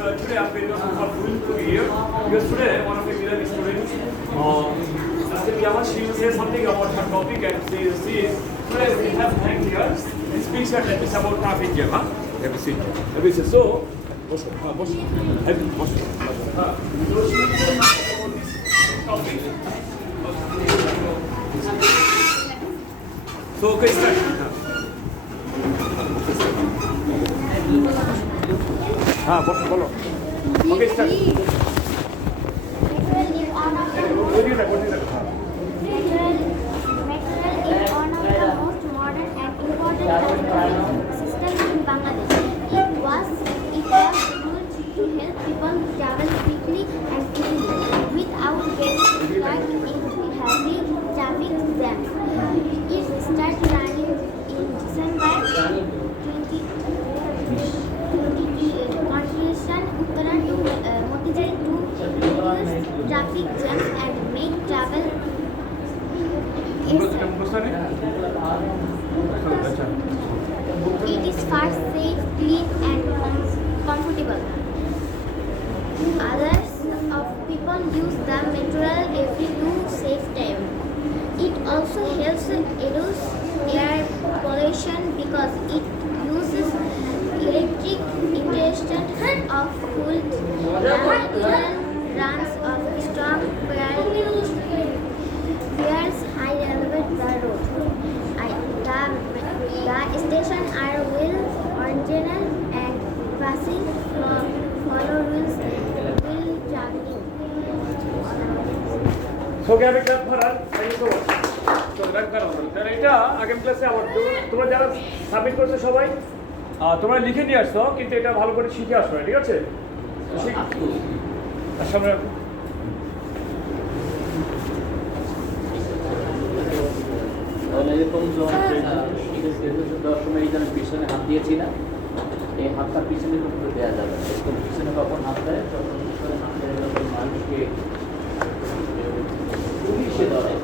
today I'm very for going to here because today one of the Milan students, Mr. Miyama, she will say something about her topic and she today we have hanged here this picture that is about traffic jam. Have you seen? Have you seen? So, so she will say about this topic. So, okay, start. हाँ बोलो okay start traffic jams and make travel it is fast, safe, clean and comfortable. Others of people use the metro every to save time. It also helps reduce air pollution because it uses electric injection of cooled runs of strong fuels high elevate the road. The station are well original and passing follow rules will traveling. So क्या बेटा फरार thank you तो run করা হলো তাহলে এটা আগামী ক্লাসে আবার তোমরা যারা সাবমিট করছো সবাই তোমরা লিখে নিয়ে আসছো কিন্তু এটা ভালো করে শিখে আসবে ঠিক আছে সামনে তাহলে এরকম যখন দেওয়ার সময় এই জন্য পিছনে হাত দিয়েছি না এই হাতটা পিছনে করতে দেওয়া যাবে এরকম পিছনে কখন হাত দেয় তখন পিছনে হাত দেয় যখন মানুষকে পুলিশে ধরে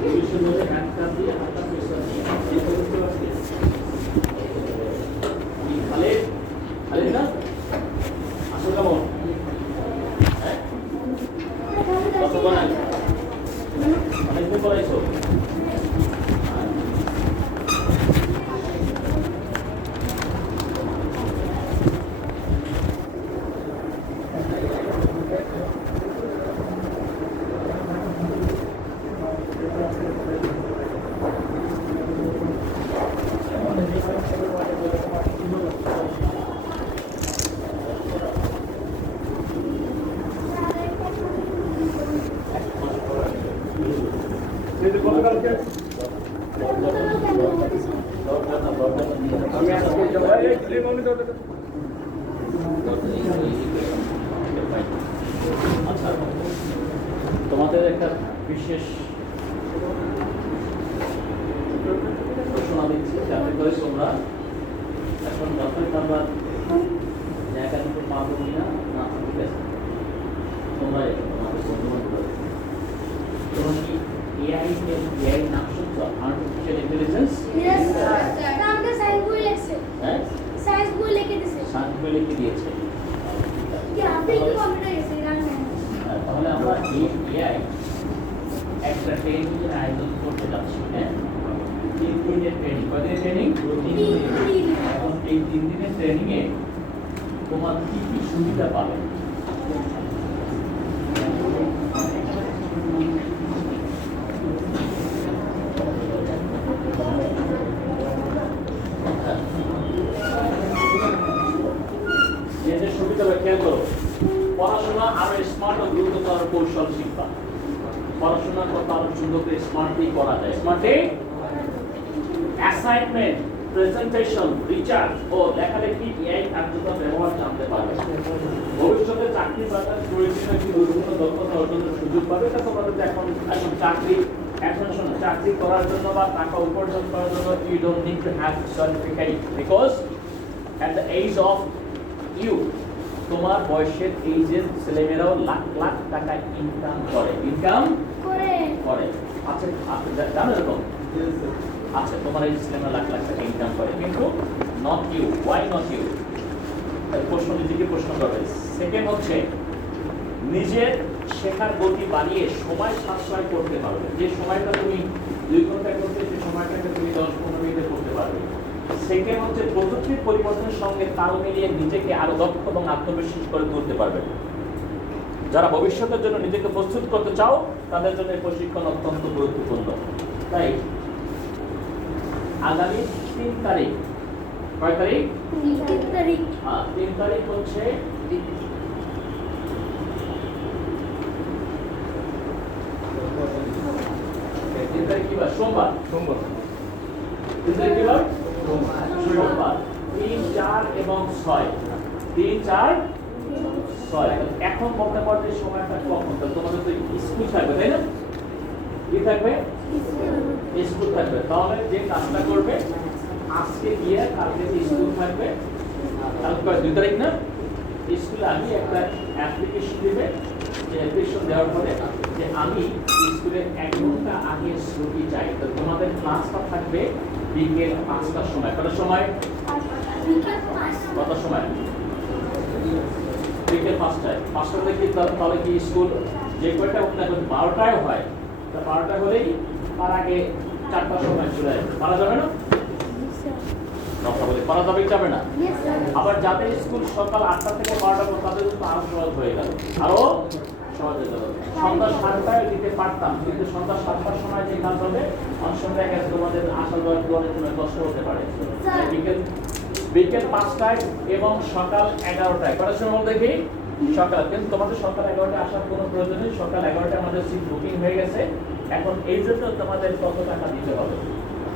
পুলিশে ধরে হ্যান্ডকাপ দিয়ে হাতটা পিছনে দিয়ে করতে পারছি খালে খালে না আসল কেমন হ্যাঁ কত বানাই অনেকদিন পড়াইছো আচ্ছা তোমাদের একটা বিশেষ ঘোষণা দিচ্ছি যাতে করে তোমরা এখন যতই তোমরা জায়গা দুটো পাবো কিনা না ঠিক আছে তোমরা তোমাদের বন্ধুবান্ধব তোমরা কি এআই নাম শুনছো আর্টিফিশিয়াল ইন্টেলিজেন্স হ্যাঁ সায়েন্স বই লিখে দিয়েছে তাহলে আমরা এআই একটা ট্রেনিংয়ের আয়োজন করতে যাচ্ছি হ্যাঁ 3 দিনের ট্রেনিং কয়দিনের ট্রেনিং এখন এই 3 দিনের ট্রেনিংয়ে তোমার কি কি সুবিধা পাবে পড়াশোনা আরো স্মার্ট ও দ্রুততর কৌশল শিখবা পড়াশোনা করতে আরো সুন্দর করে স্মার্টলি করা যায় স্মার্টলি অ্যাসাইনমেন্ট প্রেজেন্টেশন রিসার্চ ও লেখালেখি এআই কার্যকর ব্যবহার জানতে পারবে ভবিষ্যতে চাকরি বাজার প্রয়োজনীয় একটি গুরুত্বপূর্ণ দক্ষতা অর্জনের সুযোগ পাবে তা তোমাদের এখন চাকরি এখন শোনো চাকরি করার জন্য বা টাকা উপার্জন করার জন্য you don't need to have certificate because at the age of you তোমার বয়সের এইজের ছেলেমেয়েরাও লাখ লাখ টাকা ইনকাম করে আচ্ছা জানো এরকম আচ্ছা তোমার এই ছেলেমেয়েরা লাখ লাখ টাকা ইনকাম করে কিন্তু not you why not you প্রশ্ন নিজেকে প্রশ্ন করবে সেকেন্ড হচ্ছে নিজের শেখার গতি বাড়িয়ে সময় সাশ্রয় করতে পারবে। যে সময়টা তুমি 2 ঘন্টায় করতে সেই সময়টাকে তুমি 10-15 মিনিটে করতে পারবে। সেকেন্ড হচ্ছে প্রযুক্তির পরিবর্তনের সঙ্গে তাল মিলিয়ে নিজেকে আরো দক্ষ এবং আত্মবিশ্বাস করে তুলতে পারবে। যারা ভবিষ্যতের জন্য নিজেকে প্রস্তুত করতে চাও তাদের জন্য এই প্রশিক্ষণ অত্যন্ত গুরুত্বপূর্ণ। তাই আগামী 3 তারিখ, কয় তারিখ? 3 তারিখ। 3 তারিখ হচ্ছে 3 তারিখ কি বার? সোমবার। 3 তারিখ কি বার? সোমবার। 3, 4 এবং 6। 3, 4, 6। এখন বলতে পারবে সময়টা কখন? তোমাদের তো স্কুল থাকবে, তাই না? কি থাকবে? স্কুল থাকবে। তাহলে যে কাজটা করবে আজকে গিয়ে কালকে স্কুল থাকবে, কালকে 2 তারিখ না, স্কুলে আমি একটা অ্যাপ্লিকেশন দিবে। যে অ্যাপ্লিকেশন দেওয়ার পরে যে আমি স্কুলে 1 ঘন্টা আগে ছুটি চাই। তো তোমাদের ক্লাসটা থাকবে বিকেল 5টার সময়। কটার সময়? বিকেল 5। কত সময়? বিকেল 5টায়। 5টা থেকে তাহলে কি স্কুল যে কয়টা হোক না 12টায় হয়, তা 12টা হলেই তার আগে 4টার সময় চলে আসবে। পারা যাবে না? কথা বলে পারা যাবে কি যাবে না? আবার যাদের স্কুল সকাল 8টা থেকে 12টা পর্যন্ত তাদের জন্য আরো সহজ হয়ে গেল, আরো সহজ হয়ে গেল। সন্ধ্যা 7টায় দিতে পারতাম, কিন্তু সন্ধ্যা 7টার সময় যে কাজ হবে অনেক সময় দেখা গেছে তোমাদের আসা যাওয়ার জন্য কষ্ট হতে পারে। বিকেল 5টায় এবং সকাল 11টায়। কটার সময় বল দেখি? সকাল। কিন্তু তোমাদের সকাল 11টায় আসার কোনো প্রয়োজন নেই। সকাল 11টায় আমাদের সিট বুকিং হয়ে গেছে। এখন এই জন্য তোমাদের কত টাকা দিতে হবে?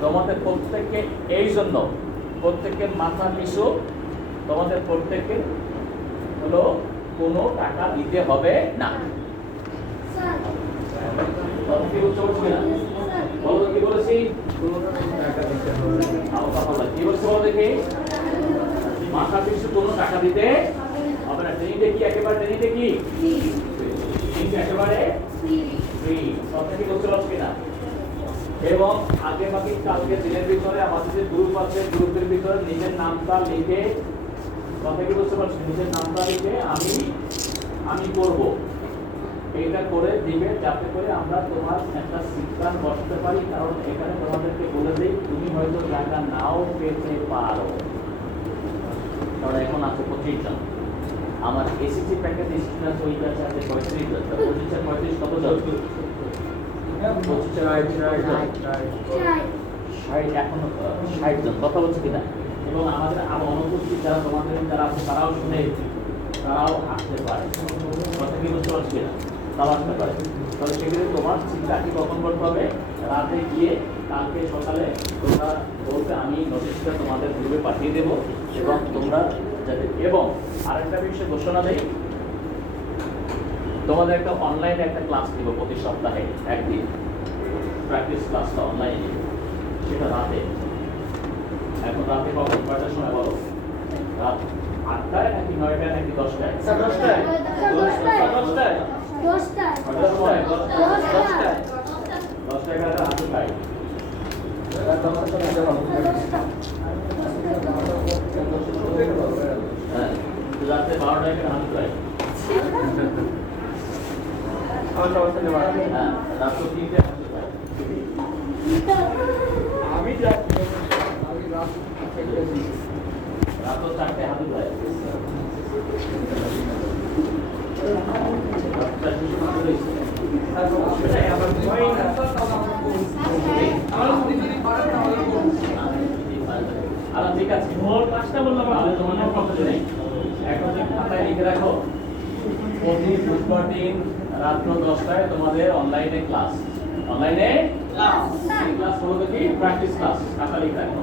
তোমাদের প্রত্যেককে এই জন্য প্রত্যেককে মাথা পিছু তোমাদের প্রত্যেককে হলো কোনো টাকা দিতে হবে না। কি বলছো না? বলো কি বলেছি? কি বলছো বলো দেখি? মাথা পিছু কোনো টাকা দিতে হবে না। ট্রেনিংটা কি একেবারে ট্রেনিংটা কি একেবারে ফ্রি? কথা কি বলতে পারছি না? এবং আগে বাকি কালকে দিনের ভিতরে আমাদের যে গ্রুপ আছে গ্রুপের ভিতরে নিজের নামটা লিখে, কথা কি বুঝতে পারছি, নিজের নামটা লিখে আমি করব এইটা করে দিবে, যাতে করে আমরা তোমার একটা সিদ্ধান্ত বসতে পারি। কারণ এখানে তোমাদেরকে বলে দিই তুমি হয়তো জায়গা নাও পেতে পারো। কারণ এখন আছে 25 জন। আমার এসএসসি প্যাকেজ স্টুডেন্ট হয়ে যাচ্ছে আছে 35 জন। 25 আর 35 কত জন? 60 জন। কথা বলছে কিনা? এবং আমাদের আরো অনুপস্থিত যারা তোমাদের যারা আছে তারাও শুনে তারাও আসতে পারে। কথা কি বুঝতে পারছি কিনা? তারাও আসতে পারে। তাহলে সেক্ষেত্রে তোমার চিন্তা কি কখন করতে হবে? রাতে গিয়ে কালকে সকালে তোমরা বলতে আমি নোটিশটা তোমাদের গ্রুপে পাঠিয়ে দেবো এবং তোমরা যাতে। এবং আরেকটা বিষয় ঘোষণা দেই, তোমাদের একটা অনলাইনে একটা ক্লাস দিব প্রতি সপ্তাহে একদিন, প্র্যাকটিস ক্লাসটা অনলাইনে, সেটা রাতে। এখন রাতে কখন কয়টার সময় বলো? রাত 8টায় নাকি 9টায় নাকি 10টায়? 10টায়। 10টায়। 10টায়। 10টায়। 10টায় একটা হাতে পাই। হ্যাঁ, রাতে 12টায় একটা হাতে পাই। হ্যাঁ, রাত 3টায় হাতে পাই। আমি যাই রাত 4টায় হাতে পাই। ঠিক আছে, ভোর 5টা বললাম তাহলে তোমার প্রবলেম নেই। এখন খাতায় লিখে রাখো প্রতি বুধবার দিন রাত 10টায় তোমাদের অনলাইনে ক্লাস। অনলাইনে ক্লাস হলো কি? Practice class. খাতা লিখে রাখো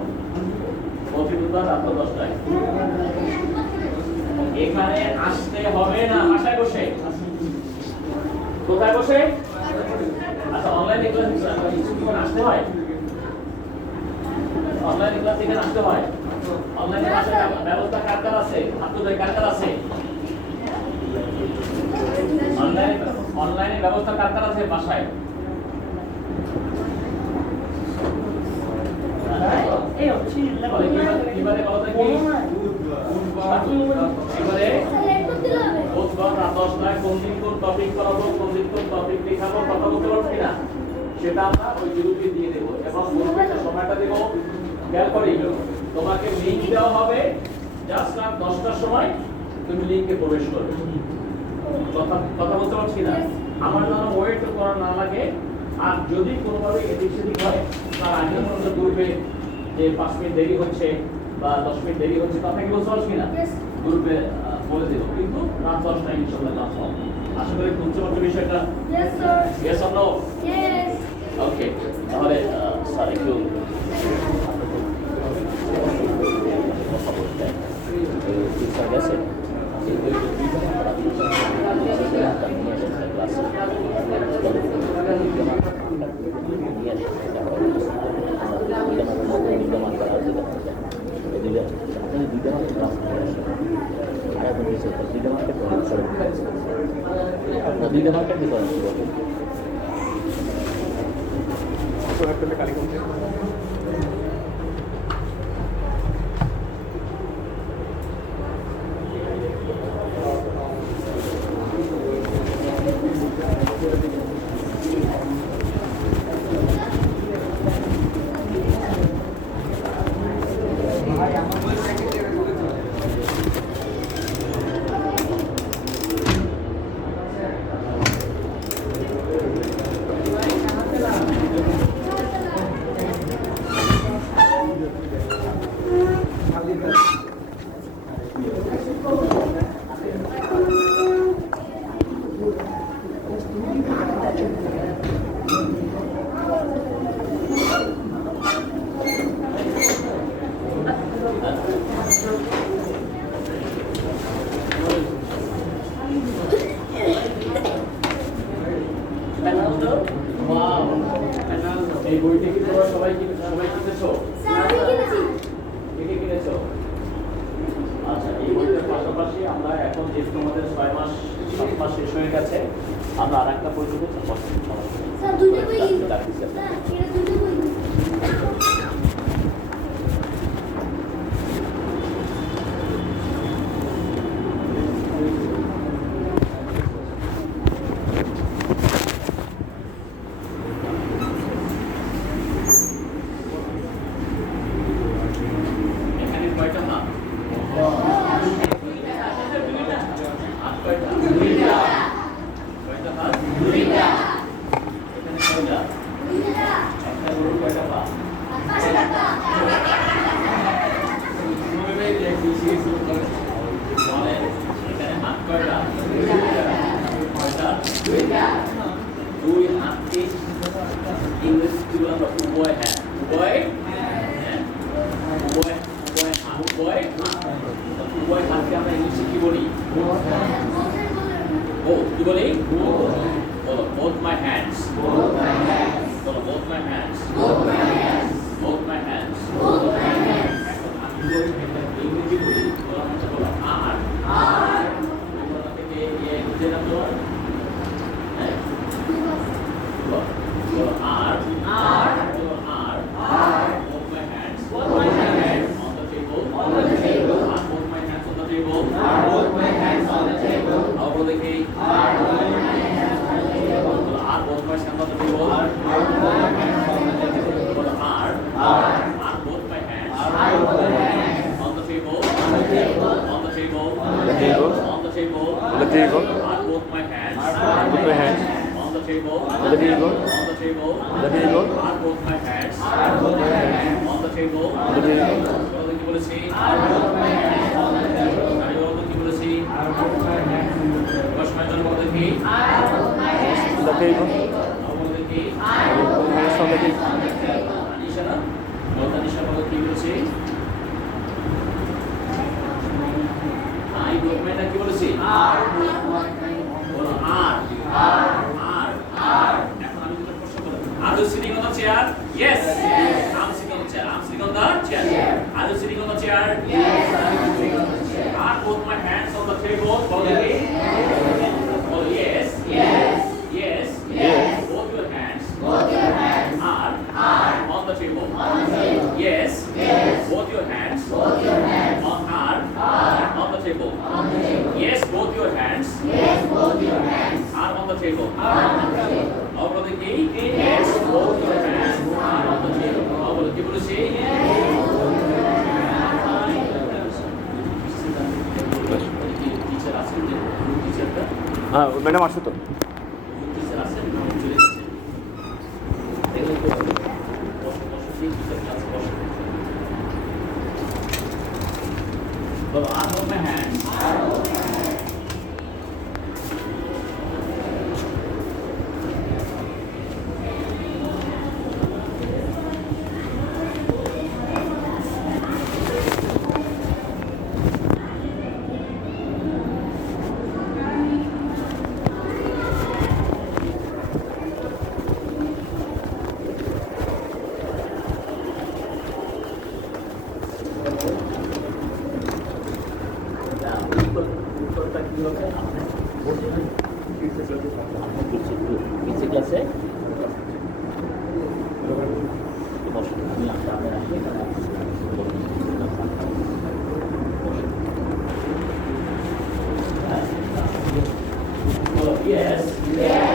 প্রতি বুধবার রাত 10টায়। এখানে আসতে হবে না, বাসায় বসে। কোথায় বসে? আচ্ছা, অনলাইনে ক্লাস স্কুলে আসতে হয়? অনলাইনে ক্লাস এখানে আসতে হয়? অনলাইনে ক্লাসের ব্যবস্থা কার কার আছে? ছাত্রদের কার কার আছে? অনলাইনে ব্যবস্থা কার কার আছে বাসায়? এই হচ্ছে কিভাবে বলতে কি? এবারে টপিক করাবো, কোন টপিক দেখাবো, কথা বলতে পারবো কিনা সেটা আমরা ওই গ্রুপে দিয়ে দেবো এবং গ্রুপে সময়টা দেবো খেয়াল করে। তোমাকে লিংক দেওয়া হবে, জাস্ট রাত 10টার সময় তুমি লিংকে প্রবেশ করবে। কথা বলতে পারছি না, আমার যেন ওয়েট করা না লাগে। আর যদি কোনোভাবে এদিক সেদিক হয় তার আগে মধ্যে গ্রুপে যে 5 মিনিট দেরি হচ্ছে বা 10 মিনিট দেরি হচ্ছে তা থেকে বলতে পারছি না, গ্রুপে বলে দেবো। কিন্তু রাত 10টায় ইনশাআল্লাহ ক্লাস হবে। আশা করি বুঝতে পারছো বিষয়টা? Yes, sir. Yes or no? Yes. Okay, তাহলে স্যার একটু গেছে দুইটা মার্কেট দিতে হবে। এই বইটা কি তোমরা সবাই কিনেছো? কে কিনেছো? আচ্ছা, এই বইটার পাশাপাশি আমরা এখন যে তোমাদের 6 মাস 7 মাস শেষ হয়ে গেছে, আমরা আরেকটা বই দেবো। স্যার দুটো বই দিন। স্যার এটা দুটো বই দিন। এখানে কয়টা না? কয়টা না? এখানে কয়টা? একটা গরুর কয়টা পা? বলেন, এখানে হাত কয়টা? কয়টা? দুই হাতকে ইংরেজি কি বলে আমরা? উভয় হ্যাঁ, উভয় হ্যাঁ, উভয় হাতকে আমরা ইংলিশে কি বলি? কি বলি? বলো, both my hands. বলো, both my hands. Both my hands. এখন আমি বলি ইংরেজি বলি, বলা হচ্ছে বলো আর বলা থেকে বুঝে না তোমার? হ্যাঁ, বলো আর বলো আর both my hands on the table. And both my hands on the table. আবার দেখি আর both my hands on the table. বলো আর both my hands on the table. On the table. On the table. And both my hands on the table. On the table. And both my hands on the table. বলো কি বলেছি? আমি বলবো কি বলেছি? প্রশ্নের জন্য বলো দেখি কি বলেছি? কি বলেছি? বলো আর। এখন আমি দুটো প্রশ্ন করব। Are you sitting on the chair? Yes. I'm sitting on the chair. I'm sitting on the chair. Are you sitting on the chair? Yes. Are both my hands on the table? বলো দেখি। বলো yes. Yes. Both your hands are on the table. Yes. Both your hands are on the table. Yes, both your hands are on the table. All of the key? Yes. Both your hands are on the table. All of the people say teacher asked me, teacher হ্যাঁ madam আসো তো teacher asked me, চলে গেছে দেখলে তো বসে বসে teacher class বসে Well, I hold my hands. নিচে ক্লাসে আমি আপনার আসলে Yes.